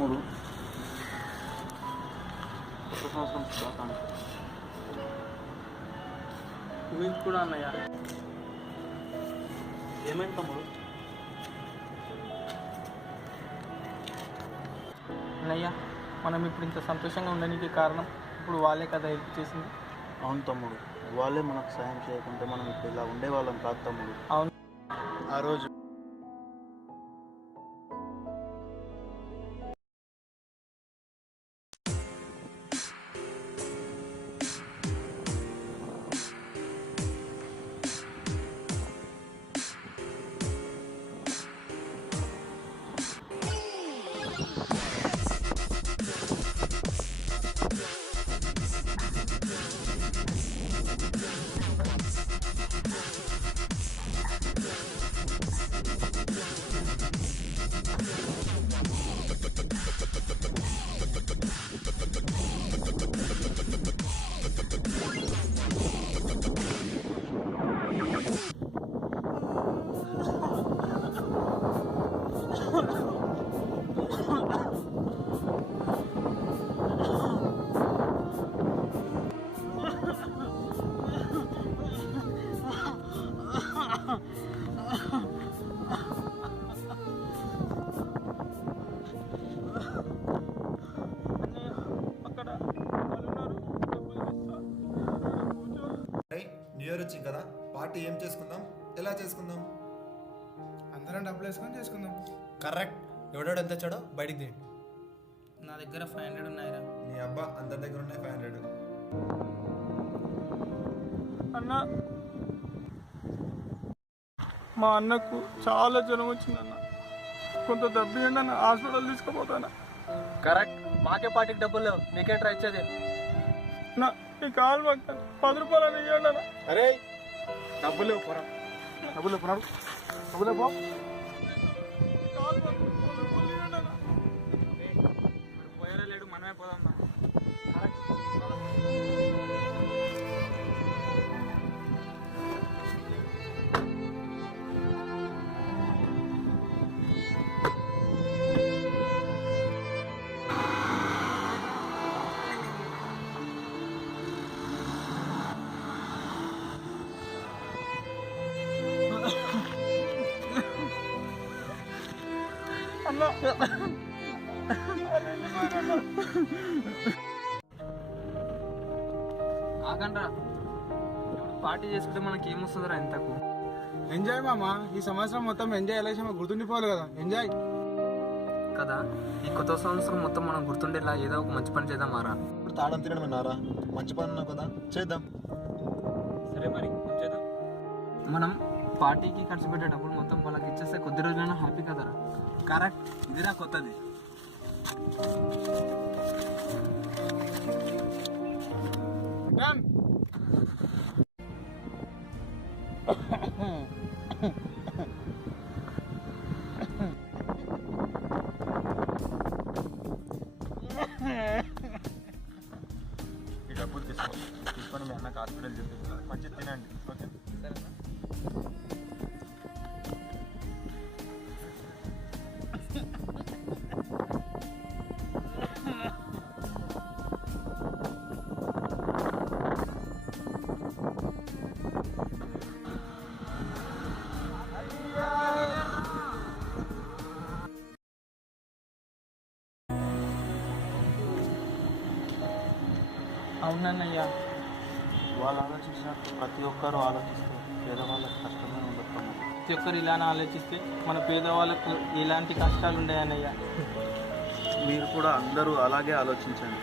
తమ్ముడు. కొత్త సంవత్సరం శుభాకాంక్షలు. మీకు కూడా అన్నయ్య. ఏమైంది తమ్ముడు? అన్నయ్య, మనం ఇప్పుడు ఇంత సంతోషంగా ఉండడానికి కారణం ఇప్పుడు వాళ్ళే కదా హెల్ప్ చేసింది. అవును తమ్ముడు, వాళ్ళే మనకు సాయం చేయకుంటే మనం ఇప్పుడు ఇలా ఉండేవాళ్ళం కాదు తమ్ముడు. అవును. ఆ రోజు న్యూ ఇయర్ వచ్చింది కదా, పార్టీ ఏం చేసుకుందాం, ఎలా చేసుకుందాం? అందరం డబ్బులు వేసుకొని చేసుకుందాం. కరెక్ట్. ఎవడోడు ఎంత వచ్చాడో బయటికి తీయండి. నా దగ్గర 500 ఉన్నాయిరా. నీ అబ్బా అందరి దగ్గర ఉన్నాయి 500. అన్న, మా అన్నకు చాలా జ్వరం వచ్చిందన్న. కొంత డబ్బు ఇవ్వండి అన్న, హాస్పిటల్ తీసుకుపోతాను. కరెక్ట్. మాకే పార్టీకి డబ్బులు లేవు, మీకే ట్రై ఇచ్చేది. నా ఈ కాలు పక్కన 10 రూపాయలు అని ఇవ్వండి అన్న. అరే డబ్బులు లేవు, పోరా. డబ్బులు లేవు, పోరాడు. డబ్బులు లేవు, పో. కాలు పక్కన 10 రూపాయలు ఇవ్వండి అన్న. పోయారా లేడు, మనమే పోదాం. ఆగండ్రా, పార్టీ చేసుకుంటే మనకి ఏమొస్తుందిరా ఇంతకు? ఎంజాయ్ మామా, ఈ సంవత్సరం మొత్తం ఎంజాయ్ ఎలా చేసామో గుర్తుండిపోవాలి కదా. ఎంజాయ్ కదా, ఈ కొత్త సంవత్సరం మొత్తం మనం గుర్తుండేలా ఏదో ఒక మంచి పని చేద్దాం మారా. ఇప్పుడు తాళం తినడం విన్నారా? మంచి పని ఉన్నావు కదా, చేద్దాం. సరే మరి చేద్దాం. మనం పార్టీకి ఖర్చు పెట్టే డబ్బులు మొత్తం వాళ్ళకి ఇచ్చేస్తే కొద్ది రోజులైనా హ్యాపీ కదరా. కరెక్ట్. ఇదిరా కొత్తది. డన్. ఈ డబ్బులు తీసుకొని మీ అన్నకు హాస్పిటల్ చూపిస్తాను. మంచిగా తినండి, ఓకే? సరేనా? అవునన్నయ్య, వాళ్ళు ఆలోచించినట్టు ప్రతి ఒక్కరూ ఆలోచిస్తే పేదవాళ్ళకి కష్టమే ఉండదు తమ్ముడు. ప్రతి ఒక్కరు ఇలానే ఆలోచిస్తే మన పేదవాళ్ళకు ఎలాంటి కష్టాలు ఉండేయన్నయ్య. మీరు కూడా అందరూ అలాగే ఆలోచించండి.